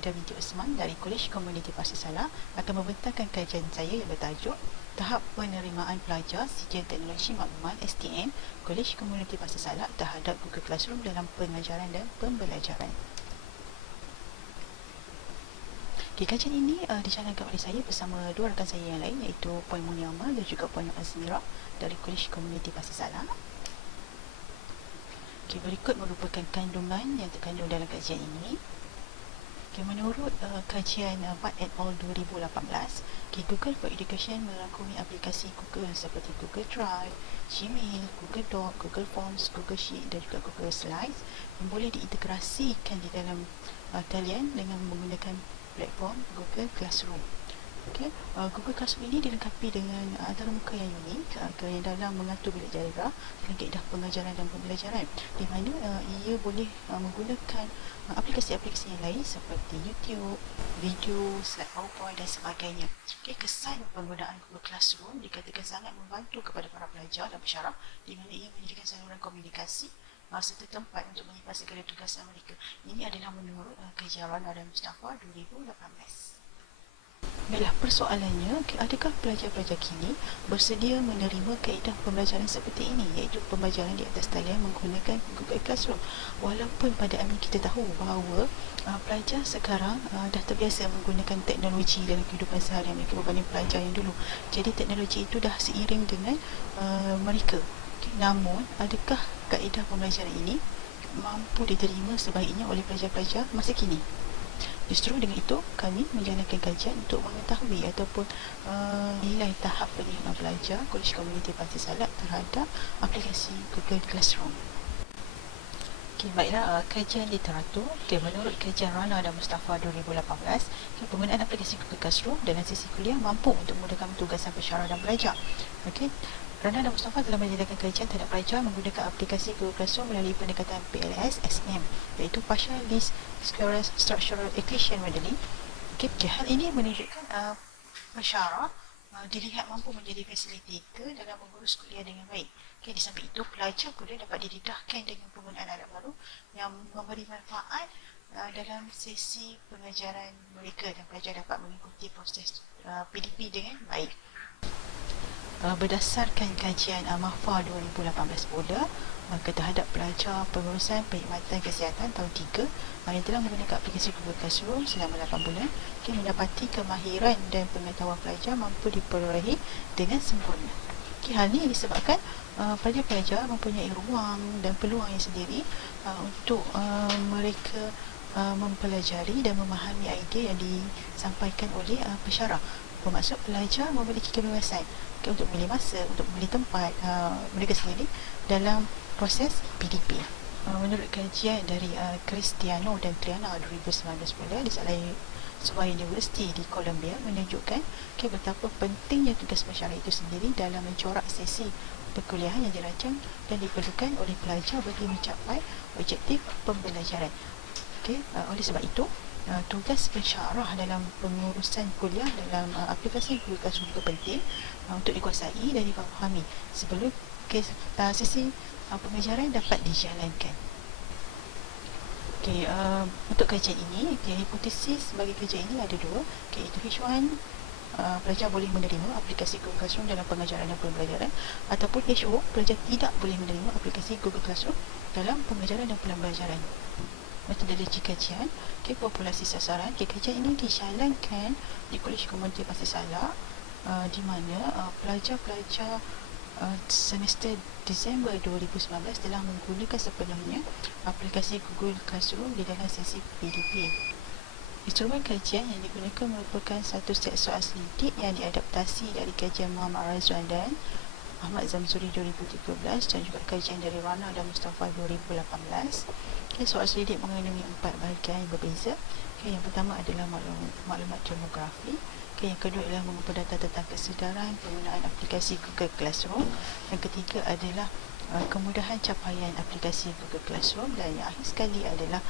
Nida binti Osman dari Kolej Komuniti Pasir Salah akan membentangkan kajian saya yang bertajuk Tahap Penerimaan Pelajar Sijen Teknologi Maklumat STM Kolej Komuniti Pasir Salah terhadap Google Classroom dalam pengajaran dan pembelajaran. Kajian ini dijalankan oleh saya bersama dua rakan saya yang lain, iaitu Puan Muniama dan juga Puan Azmira dari Kolej Komuniti Pasir Salah. Berikut merupakan kandungan yang terkandung dalam kajian ini. Menurut kajian Watt et al. 2018, Google for Education merangkumi aplikasi Google seperti Google Drive, Gmail, Google Doc, Google Forms, Google Sheet dan juga Google Slides yang boleh diintegrasikan di dalam talian dengan menggunakan platform Google Classroom. Google Classroom ini dilengkapi dengan antarmuka yang unik yang dalam mengatur bilik jaringan dengan kaedah pengajaran dan pembelajaran, di mana ia boleh menggunakan aplikasi-aplikasi yang lain seperti YouTube, video, slide PowerPoint dan sebagainya. Kesan penggunaan Google Classroom dikatakan sangat membantu kepada para pelajar dan pensyarah, di mana ia menyediakan saluran komunikasi serta tempat untuk menyimpan segala tugasan mereka. Ini adalah menurut kajian Rana dan Mustafa 2018. Baiklah, persoalannya, adakah pelajar-pelajar kini bersedia menerima kaedah pembelajaran seperti ini, iaitu pembelajaran di atas talian menggunakan Google Classroom? Walaupun pada amin kita tahu bahawa pelajar sekarang dah terbiasa menggunakan teknologi dalam kehidupan seharian mereka berbanding pelajar yang dulu. Jadi teknologi itu dah seiring dengan mereka. Namun, adakah kaedah pembelajaran ini mampu diterima sebaiknya oleh pelajar-pelajar masa kini? Justru dengan itu, kami menjalankan kajian untuk mengetahui ataupun nilai tahap penerimaan pelajar Kolej Komuniti Pasir Salah terhadap aplikasi Google Classroom. Baiklah, kajian literatur. Menurut kajian Rana dan Mustafa 2018, penggunaan aplikasi Google Classroom dalam sesi kuliah mampu untuk memudahkan tugasan pensyarah dan pelajar. Rana dan Mustafa telah menjadikan kajian terhadap pelajar menggunakan aplikasi Google Classroom melalui pendekatan PLS SEM, iaitu Partial Least Square Structural Equation Modeling. Hal ini menunjukkan pensyarah dilihat mampu menjadi fasilitator dalam mengurus kuliah dengan baik. Di samping itu, pelajar pula dapat didedahkan dengan penggunaan alat baru yang memberi manfaat dalam sesi pengajaran mereka, dan pelajar dapat mengikuti proses PDP dengan baik. Berdasarkan kajian Mahfar 2018 pula, terhadap pelajar pengurusan perkhidmatan kesihatan tahun 3 yang telah menggunakan aplikasi Google Classroom selama 8 bulan, mendapati kemahiran dan pengetahuan pelajar mampu diperolehi dengan sempurna. Hal ini disebabkan pelajar-pelajar mempunyai ruang dan peluang yang sendiri untuk mereka mempelajari dan memahami idea yang disampaikan oleh pensyarah. Bermaksud pelajar memiliki kebebasan untuk memilih masa, untuk memilih tempat mereka sendiri dalam proses PDP. Menurut kajian dari Cristiano dan Triana 2019 pula di sebuah universiti di Columbia menunjukkan betapa pentingnya tugas pensyarah itu sendiri dalam mencorak sesi perkuliahan yang dirancang dan diperlukan oleh pelajar bagi mencapai objektif pembelajaran. Oleh sebab itu, tugas pensyarah dalam pengurusan kuliah dalam aplikasi Google Classroom juga penting untuk dikuasai dan difahami sebelum sesi pengajaran dapat dijalankan. Untuk kajian ini, hipotesis bagi kajian ini ada dua, iaitu H1, pelajar boleh menerima aplikasi Google Classroom dalam pengajaran dan pembelajaran, ataupun HO, pelajar tidak boleh menerima aplikasi Google Classroom dalam pengajaran dan pembelajaran. Metodologi kajian, populasi sasaran. Kajian ini dijalankan di Kolej Komuniti Pasir Salah, di mana pelajar-pelajar semester Disember 2019 telah menggunakan sepenuhnya aplikasi Google Classroom di dalam sesi PDP. Instrumen kajian yang digunakan merupakan satu set soal selidik yang diadaptasi dari kajian Muhammad Razwan dan Ahmad Zamzuri 2013 dan juga kajian dari Rana dan Mustafa 2018. Soal selidik mengandungi 4 bahagian yang berbeza. Yang pertama adalah maklumat demografi. Yang kedua adalah mengumpul data tentang kesedaran penggunaan aplikasi Google Classroom. Yang ketiga adalah kemudahan capaian aplikasi Google Classroom, dan yang akhir sekali adalah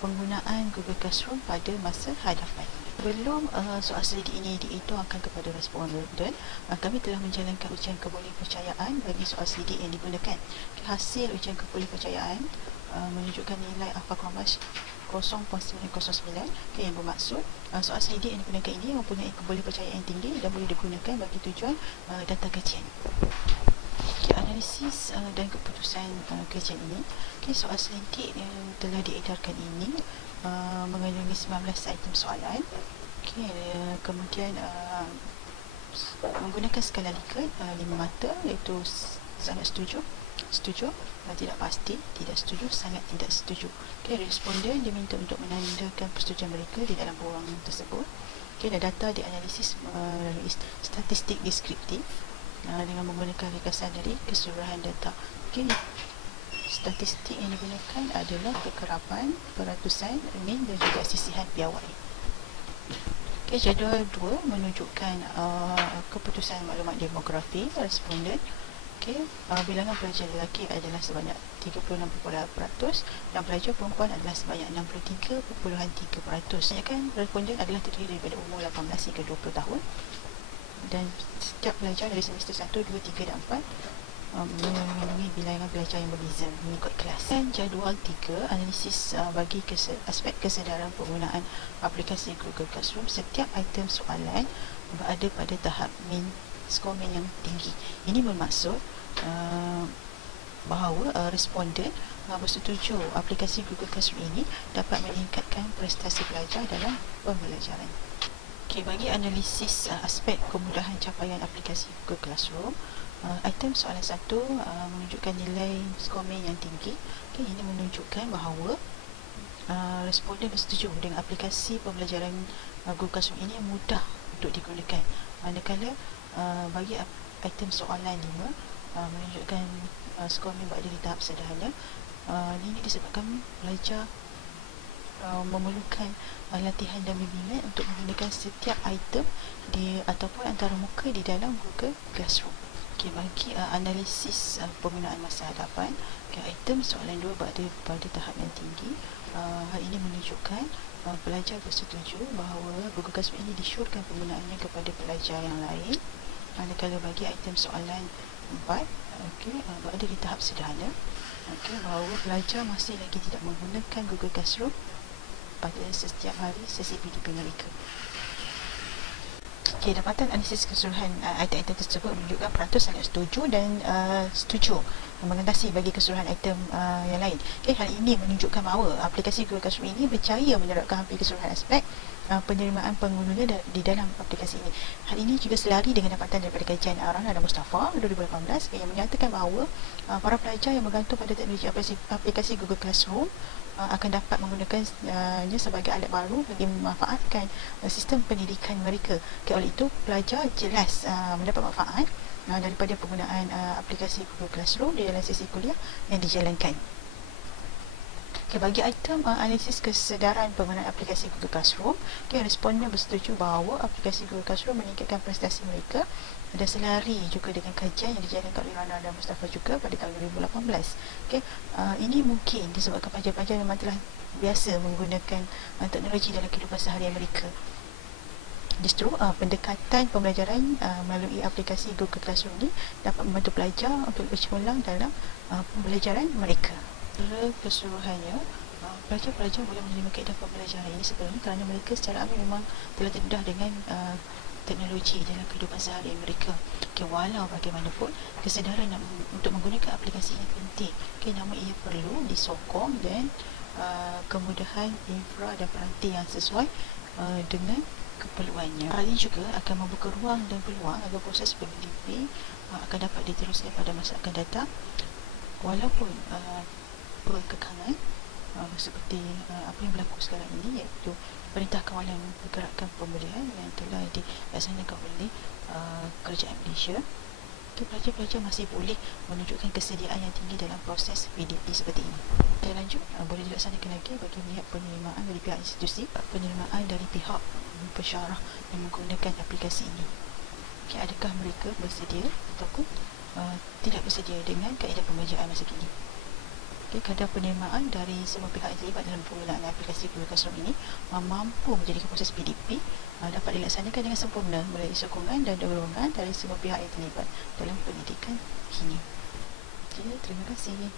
penggunaan Google Classroom pada masa hadapan. Sebelum soal selidik ini dituangkan kepada responden, kami telah menjalankan ujian kebolehpercayaan bagi soal selidik yang digunakan. Hasil ujian kebolehpercayaan menunjukkan nilai alpha Comas 0.909, yang bermaksud soal selidik yang digunakan ini mempunyai keboleh percayaan yang tinggi dan boleh digunakan bagi tujuan data kajian. Analisis dan keputusan kajian ini. Soal selidik yang telah diedarkan ini mengandungi 19 item soalan. Kemudian menggunakan skala Likert 5 mata, iaitu sangat setuju, tidak pasti, tidak setuju, sangat tidak setuju. Responden diminta untuk menandakan persetujuan mereka di dalam ruang tersebut. Dan data dianalisis melalui statistik deskriptif dengan menggunakan ringkasan dari keseluruhan data. Statistik yang digunakan adalah kekerapan, peratusan, mean dan juga sisihan piawai. Jadual 2 menunjukkan keputusan maklumat demografi responden. Bilangan pelajar lelaki adalah sebanyak 36.8% dan pelajar perempuan adalah sebanyak 63.3%. Kebanyakan responden adalah terdiri daripada umur 18 hingga 20 tahun dan setiap pelajar dari semester 1, 2, 3 dan 4 memenuhi bilangan pelajar yang berbeza mengikut kelas. Dan jadual 3 analisis bagi aspek kesedaran penggunaan aplikasi Google Classroom. Setiap item soalan berada pada tahap skor min yang tinggi. Ini bermaksud bahawa responden bersetuju aplikasi Google Classroom ini dapat meningkatkan prestasi pelajar dalam pembelajaran. Bagi analisis aspek kemudahan capaian aplikasi Google Classroom, item soalan 1 menunjukkan nilai skor min yang tinggi. Ini menunjukkan bahawa responden bersetuju dengan aplikasi pembelajaran Google Classroom ini mudah untuk digunakan. Manakala bagi item soalan 5 menunjukkan skor min berada di tahap sederhana. Ini disebabkan pelajar memerlukan latihan dan bimbingan untuk menggunakan setiap item ataupun antarmuka di dalam Google Classroom. Bagi analisis penggunaan masa hadapan, item soalan 2 berada pada tahap yang tinggi. Hal ini menunjukkan pelajar bersetuju bahawa Google Classroom ini disyorkan penggunaannya kepada pelajar yang lain. Manakala bagi item soalan 4 berada di tahap sederhana, bahawa pelajar masih lagi tidak menggunakan Google Classroom pada setiap hari sesi PDP mereka. Dapatan analisis keseluruhan item-item tersebut menunjukkan peratus sangat setuju dan setuju mengatasi bagi keseluruhan item yang lain. Hal ini menunjukkan bahawa aplikasi Google Classroom ini berjaya menyerapkan hampir keseluruhan aspek penerimaan penggunanya di dalam aplikasi ini. Hal ini juga selari dengan dapatan daripada kajian Rana dan Mustafa 2018 yang menyatakan bahawa para pelajar yang bergantung pada teknologi aplikasi Google Classroom akan dapat menggunakannya sebagai alat baru bagi memanfaatkan sistem pendidikan mereka. Oleh itu, pelajar jelas mendapat manfaat daripada penggunaan aplikasi Google Classroom di dalam sesi kuliah yang dijalankan. Bagi item analisis kesedaran penggunaan aplikasi Google Classroom, responden bersetuju bahawa aplikasi Google Classroom meningkatkan prestasi mereka dan selari juga dengan kajian yang dijalankan oleh Rana dan Mustafa juga pada tahun 2018. Ini mungkin disebabkan pelajar-pelajar memang telah biasa menggunakan teknologi dalam kehidupan seharian mereka. Justru pendekatan pembelajaran melalui aplikasi Google Classroom ini dapat membantu pelajar untuk bercemerlang dalam pembelajaran mereka. Keseluruhannya, pelajar-pelajar boleh menerima kaedah pembelajaran ini sebenarnya kerana mereka secara ambil memang telah terdedah dengan teknologi dalam kehidupan seharian mereka. Walau bagaimanapun, kesedaran untuk menggunakan aplikasi ini penting. Namun ia perlu disokong dan kemudahan infra dan peranti yang sesuai dengan keperluannya. Hal ini juga akan membuka ruang dan peluang agar proses PDP akan dapat diteruskan pada masa akan datang, walaupun kekangan seperti apa yang berlaku sekarang ini, iaitu Perintah Kawalan Pergerakan Pemulihan yang telah dilaksanakan oleh Kerajaan Malaysia. Pelajar-pelajar masih boleh menunjukkan kesediaan yang tinggi dalam proses PDP seperti ini. Dan lanjut, boleh dilaksanakan lagi bagi melihat penerimaan dari pihak institusi, penerimaan dari pihak pensyarah yang menggunakan aplikasi ini. Adakah mereka bersedia ataupun tidak bersedia dengan kaedah pembelajaran masa kini? Kadar penerimaan dari semua pihak yang terlibat dalam penggunaan aplikasi Google Classroom ini mampu menjadikan proses PDP dapat dilaksanakan dengan sempurna melalui sokongan dan dorongan dari semua pihak yang terlibat dalam pendidikan kini. Terima kasih.